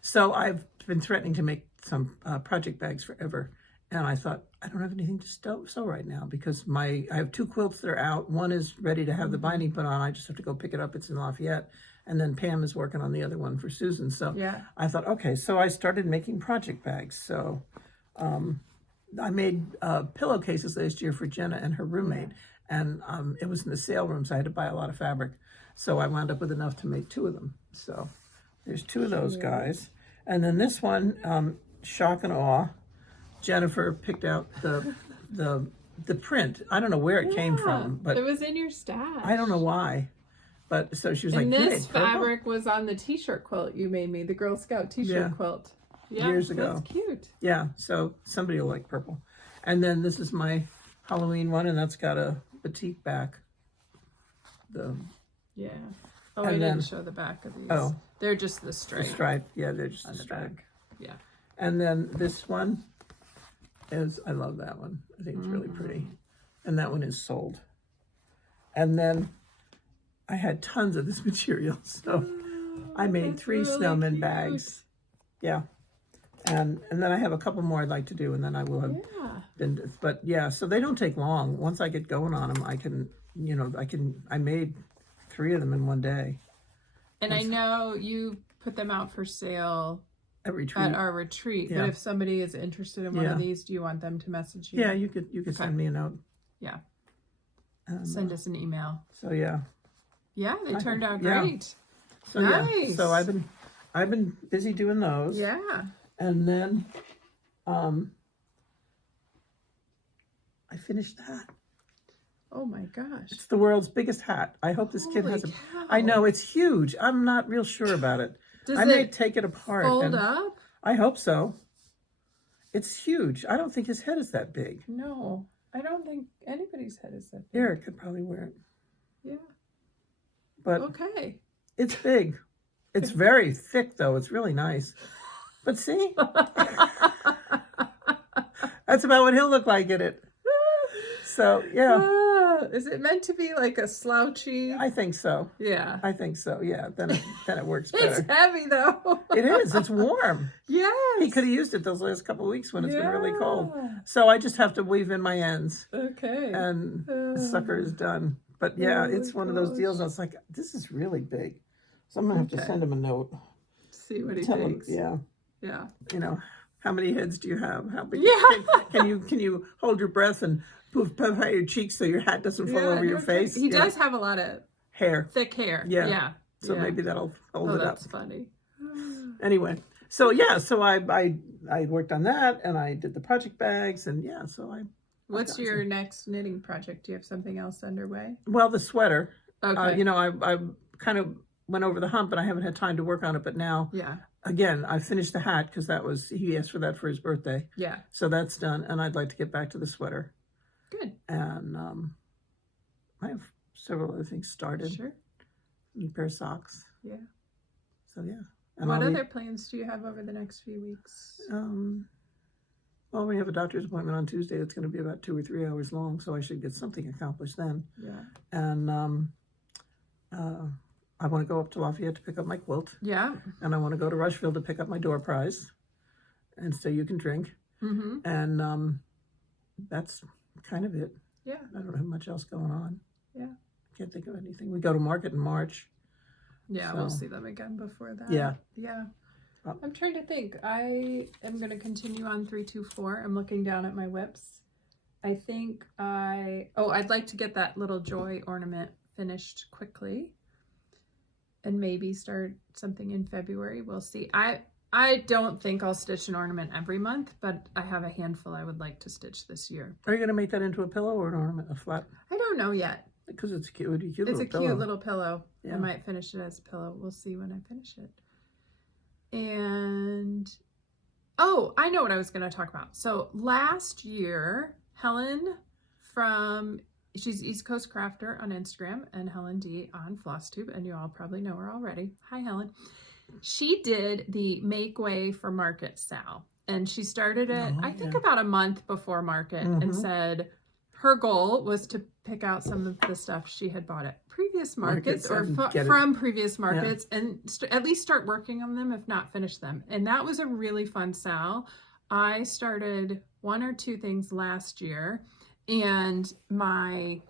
so I've been threatening to make some project bags forever. And I thought, I don't have anything to sew right now because I have 2 quilts that are out. One is ready to have the binding put on. I just have to go pick it up. It's in Lafayette. And then Pam is working on the other one for Susan. So Yeah. I thought, okay, so I started making project bags. So I made pillowcases last year for Jenna and her roommate. And it was in the sale room, so I had to buy a lot of fabric. So I wound up with enough to make 2 of them. So there's 2 of those guys. And then this one, shock and awe. Jennifer picked out the print. I don't know where it came from, but it was in your stash. I don't know why. But so she was and like, this fabric was on the t-shirt quilt you made me, the Girl Scout t-shirt quilt. Yeah, years ago. That's cute. Yeah, so somebody will like purple. And then this is my Halloween one, and that's got a batik back. Yeah. Oh, and I then, didn't show the back of these. Oh. They're just the stripe. The stripe. Yeah, they're just on the the stripe. back. Yeah. And then this one is, I love that one. I think it's really pretty. And that one is sold. And then I had tons of this material, so I made 3 really snowman cute. bags. Yeah. And then I have a couple more I'd like to do, and then I will have been, but yeah, so they don't take long. Once I get going on them, I can, you know, I made 3 of them in one day. And I know you put them out for sale at our retreat. But if somebody is interested in one of these, do you want them to message you? Yeah, you could send me a note. Yeah. Send us an email. So yeah. Yeah, they turned out great. So nice. Yeah. So I've been busy doing those. Yeah. And then I finished that. Oh my gosh. It's the world's biggest hat. I hope this kid has a... cow. I know, it's huge. I'm not real sure about it. Does I may take it apart. Fold up? I hope so. It's huge. I don't think his head is that big. No, I don't think anybody's head is that big. Eric could probably wear it. Yeah. But okay. It's big. It's very thick, though. It's really nice. But see? That's about what he'll look like in it. So, yeah. Is it meant to be like a slouchy? I think so. Yeah. I think so, yeah. Then it works better. It's heavy, though. It is. It's warm. Yes. He could have used it those last couple of weeks when it's been really cold. So I just have to weave in my ends. Okay. And the sucker is done. But yeah, it's one of those deals. I was like, this is really big. So I'm going to have to send him a note. See what he Tell thinks. him, yeah. Yeah. You know, how many heads do you have? How big? Yeah. Can you hold your breath and puff out your cheeks so your hat doesn't fall over your face? He does have a lot of hair. thick hair. Yeah. Yeah. So maybe that'll hold it up. That's funny. Anyway, so yeah, so I worked on that and I did the project bags and yeah, so What's your next knitting project? Do you have something else underway? Well, the sweater. Okay. You know, I kind of went over the hump and I haven't had time to work on it, but now again, I finished the hat because he asked for that for his birthday. Yeah. So that's done, and I'd like to get back to the sweater. Good. And I have several other things started. Sure. New pair of socks. Yeah. So yeah. And what other plans do you have over the next few weeks? Well, we have a doctor's appointment on Tuesday that's going to be about 2 or 3 hours long, so I should get something accomplished then. Yeah. And I want to go up to Lafayette to pick up my quilt. Yeah. And I want to go to Rushville to pick up my door prize. And so you can drink. Mm-hmm. And that's kind of it. Yeah. I don't have much else going on. Yeah. Can't think of anything. We go to market in March. Yeah, So. we'll see them again before that. Yeah. Yeah. I'm trying to think. I am going to continue on 324. I'm looking down at my whips. I think I'd like to get that little joy ornament finished quickly and maybe start something in February. We'll see. I don't think I'll stitch an ornament every month, but I have a handful I would like to stitch this year. Are you going to make that into a pillow or an ornament, a flat? I don't know yet. Because it's cute. It would be cute. It's a pillow. cute little pillow. Yeah. I might finish it as a pillow. We'll see when I finish it. And I know what I was going to talk about. So last year, Helen she's East Coast Crafter on Instagram and Helen D on Flosstube, and you all probably know her already. Hi, Helen. She did the Make Way for Market Sal, and she started it, I think about a month before market, and said, her goal was to pick out some of the stuff she had bought at previous markets or from previous markets and at least start working on them, if not finish them. And that was a really fun sal. I started 1 or 2 things last year, and my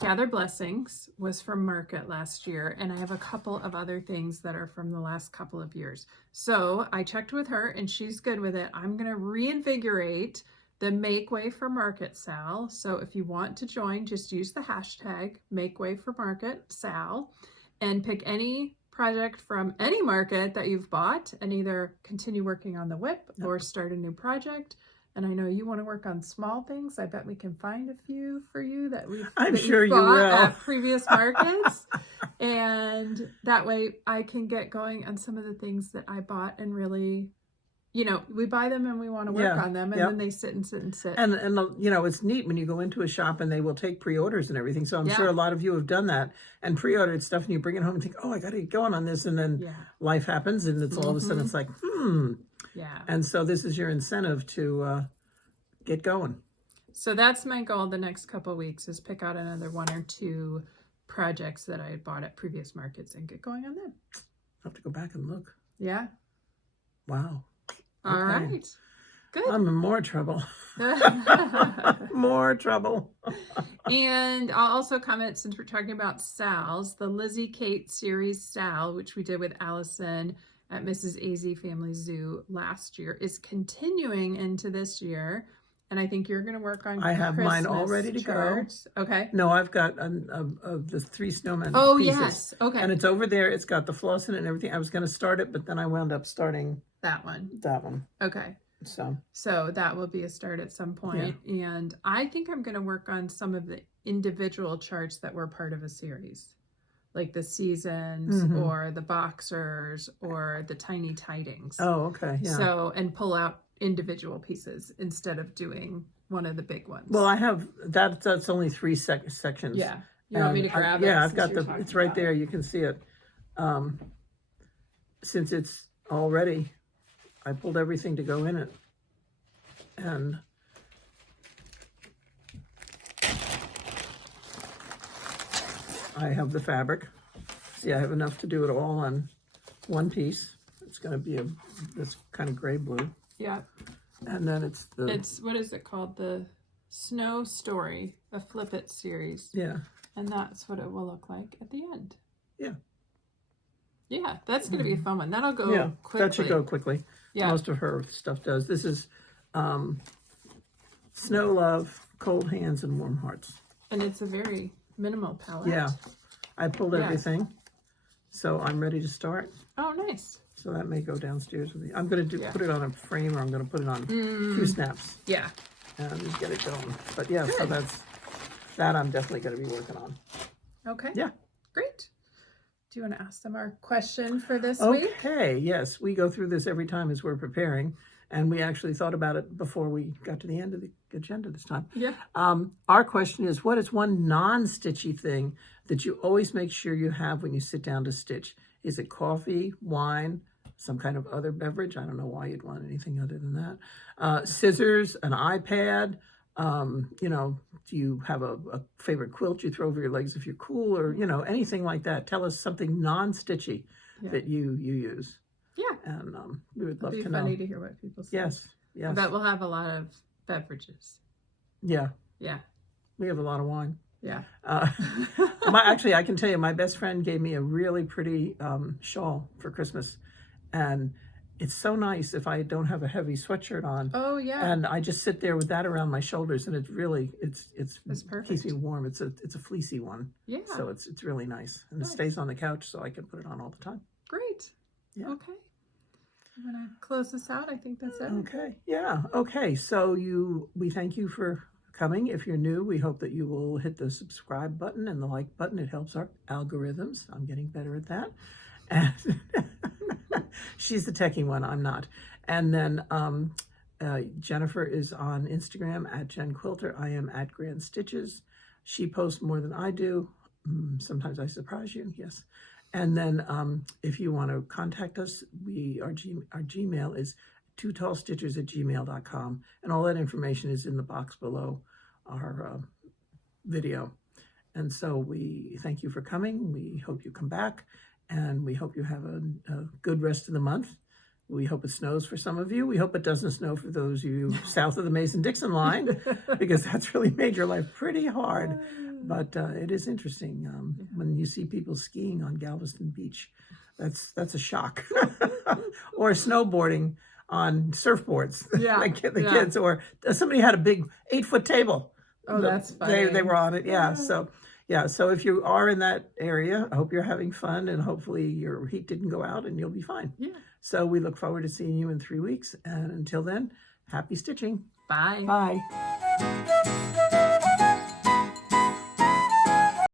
Gather Blessings was from market last year, and I have a couple of other things that are from the last couple of years. So I checked with her and she's good with it. I'm going to reinvigorate the Make Way for Market Sal. So if you want to join, just use the hashtag Make Way for Market Sal and pick any project from any market that you've bought and either continue working on the whip or start a new project. And I know you want to work on small things. I bet we can find a few for you that we've sure you will at previous markets. And that way I can get going on some of the things that I bought and really, you know, we buy them and we want to work on them, and then they sit and sit and sit. And you know, it's neat when you go into a shop and they will take pre-orders and everything. So I'm sure a lot of you have done that and pre-ordered stuff, and you bring it home and think, oh, I got to get going on this. And then life happens and it's all of a sudden it's like, Yeah. And so this is your incentive to get going. So that's my goal the next couple of weeks, is pick out another 1 or 2 projects that I had bought at previous markets and get going on them. I'll have to go back and look. Yeah. Wow. All right. Good. I'm in more trouble. More trouble. And I'll also comment, since we're talking about sals, the Lizzie Kate series sal, which we did with Allison at Mrs. AZ Family Zoo last year, is continuing into this year. And I think you're going to work on I have Christmas mine all ready to charts. go. Okay. No, I've got the 3 snowmen pieces. Yes. Okay. And it's over there. It's got the floss in it and everything. I was going to start it, but then I wound up starting that one. Okay. So that will be a start at some point. Yeah. And I think I'm going to work on some of the individual charts that were part of a series, like the seasons or the boxers or the tiny tidings. Oh, okay. Yeah. So, and pull out individual pieces instead of doing one of the big ones. Well, I have that's only 3 sections. Yeah. You want me to grab it? Yeah, I've got it's right there. You can see it. Since it's all ready, I pulled everything to go in it. And I have the fabric. See, I have enough to do it all on one piece. It's going to be this kind of gray blue. Yeah. And then it's what is it called? The Snow Story, a Flip It series. Yeah. And that's what it will look like at the end. Yeah. Yeah, that's going to be a fun one. That'll go quickly. That should go quickly. Yeah. Most of her stuff does. This is Snow Love, Cold Hands, and Warm Hearts. And it's a very minimal palette. Yeah. I pulled everything. So I'm ready to start. Oh, nice. So that may go downstairs with me. I'm going to put it on a frame, or I'm going to put it on 2 snaps. Yeah. And get it going. But yeah, so that I'm definitely going to be working on. Okay. Yeah. Great. Do you want to ask them our question for this week? Okay. Yes. We go through this every time as we're preparing. And we actually thought about it before we got to the end of the agenda this time. Yeah. Our question is, what is one non-stitchy thing that you always make sure you have when you sit down to stitch? Is it coffee, wine, some kind of other beverage? I don't know why you'd want anything other than that. Scissors, an iPad. You know, do you have a favorite quilt you throw over your legs if you're cool, or, you know, anything like that? Tell us something non-stitchy that you use. Yeah. And we would love to know. It'd be funny to hear what people say. Yes. Yes. But we'll have a lot of beverages. Yeah. Yeah. We have a lot of wine. Yeah. Actually, I can tell you, my best friend gave me a really pretty shawl for Christmas. And it's so nice if I don't have a heavy sweatshirt on. Oh, yeah. And I just sit there with that around my shoulders, and it's really, it's perfect. Keeps me warm. It's a fleecy one. Yeah. So it's really nice. And it stays on the couch, so I can put it on all the time. Great. Yeah. Okay. I'm going to close this out. I think that's it. Okay. Yeah. Okay. So we thank you for coming. If you're new, we hope that you will hit the subscribe button and the like button. It helps our algorithms. I'm getting better at that. And she's the techie one. I'm not. And then Jennifer is on Instagram at Jen Quilter. I am at Grand Stitches. She posts more than I do. Sometimes I surprise you. Yes. And then if you want to contact us, our Gmail is 2tallstitchers@gmail.com. And all that information is in the box below our video. And so we thank you for coming. We hope you come back, and we hope you have a good rest of the month. We hope it snows for some of you. We hope it doesn't snow for those of you south of the Mason-Dixon line, because that's really made your life pretty hard. But it is interesting when you see people skiing on Galveston Beach. That's a shock. Or snowboarding on surfboards. Yeah, the kids. Or somebody had a big 8-foot table. Oh, that's funny. They were on it. Yeah. So if you are in that area, I hope you're having fun, and hopefully your heat didn't go out and you'll be fine. Yeah. So we look forward to seeing you in 3 weeks. And until then, happy stitching. Bye. Bye.